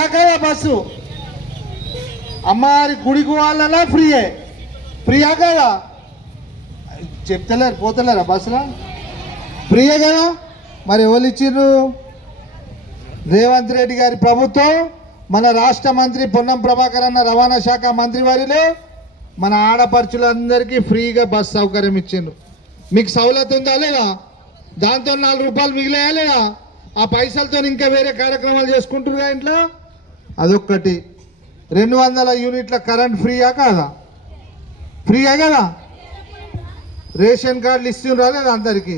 ఫ్రీయా కదా బస్సు? అమ్మవారి గుడికి వాళ్ళనా ఫ్రీయా కదా? చెప్తలేరు, పోతలేరా బస్సులో? ఫ్రీయే కదా. మరి ఎవరు ఇచ్చిర్రు? రేవంత్ రెడ్డి గారి ప్రభుత్వం, మన రాష్ట్ర మంత్రి పొన్నం ప్రభాకర్ అన్న రవాణా శాఖ మంత్రి వారిలో మన ఆడపడుచులందరికీ ఫ్రీగా బస్ సౌకర్యం ఇచ్చిండ్రు. మీకు సౌలత్ ఉందా లేదా? దాంతో 4 రూపాయలు మిగిలేయా లేదా? ఆ పైసలతో ఇంకా వేరే కార్యక్రమాలు చేసుకుంటురుగా ఇంట్లో. అదొక్కటి. 200 యూనిట్ల కరెంట్ ఫ్రీయా కాదా? ఫ్రీయా కదా. రేషన్ కార్డులు ఇస్తుండ్రా లేదా అందరికీ?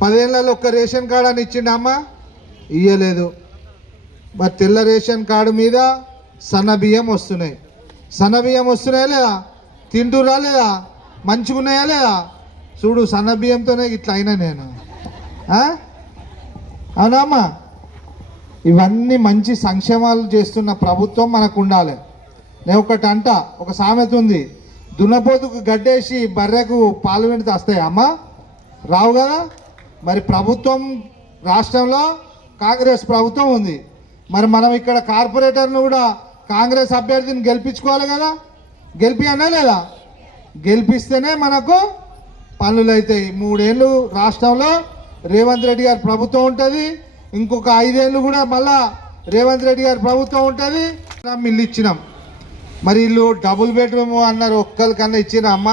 10 ఏళ్ళలో ఒక్క రేషన్ కార్డు అని ఇచ్చిండు అమ్మ? ఇయ్యలేదు. మరి తెల్ల రేషన్ కార్డు మీద సన్నబియ్యం వస్తున్నాయి. సన్నబియ్యం వస్తున్నాయా లేదా? తింటురా లేదా? మంచిగా ఉన్నాయా లేదా? చూడు, సన్నబియ్యంతోనే ఇట్లా అయినా నేను. అవునమ్మా? ఇవన్నీ మంచి సంక్షేమాలు చేస్తున్న ప్రభుత్వం మనకు ఉండాలి. నేను ఒకటి అంట, ఒక సామెత ఉంది, దున్నపోతుకు గడ్డేసి బర్రెకు పాలు వెండితే వస్తాయా అమ్మ? రావు కదా. మరి ప్రభుత్వం రాష్ట్రంలో కాంగ్రెస్ ప్రభుత్వం ఉంది. మరి మనం ఇక్కడ కార్పొరేటర్ను కూడా కాంగ్రెస్ అభ్యర్థిని గెలిపించుకోవాలి కదా. గెలిపియన్నా లేదా? గెలిపిస్తేనే మనకు పనులు అవుతాయి. 3 ఏళ్ళు రాష్ట్రంలో రేవంత్ రెడ్డి గారి ప్రభుత్వం ఉంటుంది. ఇంకొక 5 ఏళ్ళు కూడా మళ్ళా రేవంత్ రెడ్డి గారి ప్రభుత్వం ఉంటుంది. ఇల్లు ఇచ్చినాం. మరి ఇల్లు డబుల్ బెడ్రూమ్ అన్నారు, ఒక్కరికన్నా ఇచ్చినా అమ్మ?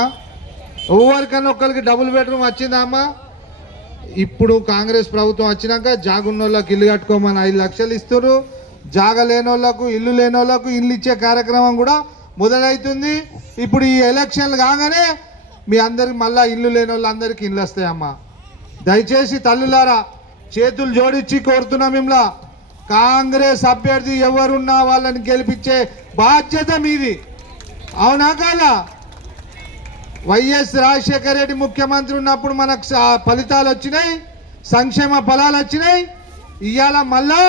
ఎవరికన్నా ఒక్కరికి డబుల్ బెడ్రూమ్ వచ్చిందా అమ్మ? ఇప్పుడు కాంగ్రెస్ ప్రభుత్వం వచ్చినాక జాగున్న వాళ్ళకి ఇల్లు కట్టుకోమని 5 లక్షలు ఇస్తారు. జాగ లేని వాళ్ళకు, ఇల్లు లేని వాళ్ళకు ఇల్లు ఇచ్చే కార్యక్రమం కూడా మొదలవుతుంది. ఇప్పుడు ఈ ఎలక్షన్లు కాగానే మీ అందరికి మళ్ళీ ఇల్లు లేని వాళ్ళందరికీ ఇల్లు వస్తాయమ్మా. దయచేసి తల్లులారా, చేతులు జోడించి కోరుతున్నాం మిమ్మల్ని, కాంగ్రెస్ అభ్యర్థి ఎవరున్నా వాళ్ళని గెలిపించే బాధ్యత మీది. అవునా కాదా? వైఎస్ రాజశేఖర రెడ్డి ముఖ్యమంత్రి ఉన్నప్పుడు మనకు ఫలితాలు వచ్చినాయి, సంక్షేమ ఫలాలు వచ్చినాయి. ఇవాళ మళ్ళా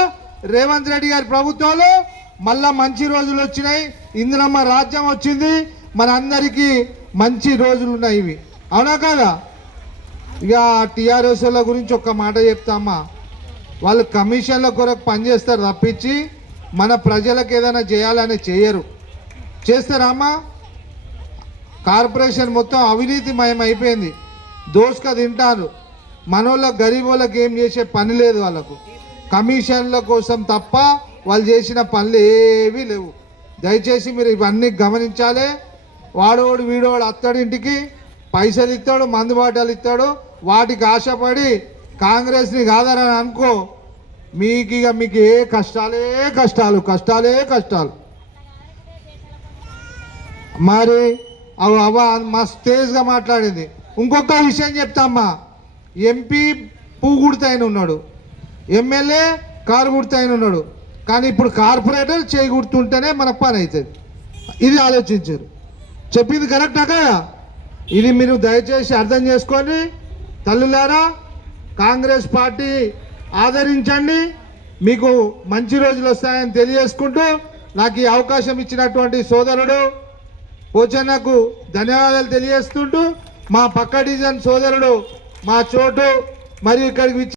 రేవంత్ రెడ్డి గారి ప్రభుత్వంలో మళ్ళా మంచి రోజులు వచ్చినాయి. ఇందిరమ్మ రాజ్యం వచ్చింది, మన అందరికీ మంచి రోజులు ఉన్నాయి ఇవి. అవునా కాదా? ఇక టీఆర్ఎస్ల గురించి ఒక్క మాట చెప్తామా, వాళ్ళు కమిషన్ల కొరకు పనిచేస్తారు తప్పించి మన ప్రజలకు ఏదైనా చేయాలని చేయరు. చేస్తారా అమ్మా? కార్పొరేషన్ మొత్తం అవినీతిమయం అయిపోయింది. దోసుక తింటారు. మనోళ్ళ గరీబ్ వాళ్ళకి ఏం చేసే పని లేదు. వాళ్ళకు కమిషన్ల కోసం తప్ప వాళ్ళు చేసిన పనులు ఏవీ లేవు. దయచేసి మీరు ఇవన్నీ గమనించాలి. వాడోడు వీడోడు అత్తడింటికి పైసలు ఇస్తాడు, మందు బాటలు ఇస్తాడు, వాటికి ఆశపడి కాంగ్రెస్ని కాదని అనుకో, మీకు ఏ కష్టాలే కష్టాలు. మరి మా తేజ్గా మాట్లాడింది. ఇంకొక విషయం చెప్తామ్మా, ఎంపీ పువ్వు గుర్తయిన ఉన్నాడు, ఎమ్మెల్యే కారు గుర్తయిన ఉన్నాడు, కానీ ఇప్పుడు కార్పొరేటర్ చేయి గుర్తుంటేనే మన పని అవుతుంది. ఇది ఆలోచించారు. చెప్పింది కరెక్టా కదా? ఇది మీరు దయచేసి అర్థం చేసుకొని తల్లులారా, కాంగ్రెస్ పార్టీ ఆదరించండి. మీకు మంచి రోజులు వస్తాయని తెలియజేసుకుంటూ నాకు ఈ అవకాశం ఇచ్చినటువంటి సోదరుడు పోచన్నకు ధన్యవాదాలు తెలియజేస్తుంటూ, మా పక్క డివిజన్ సోదరుడు మా చోటు మరియు ఇక్కడికి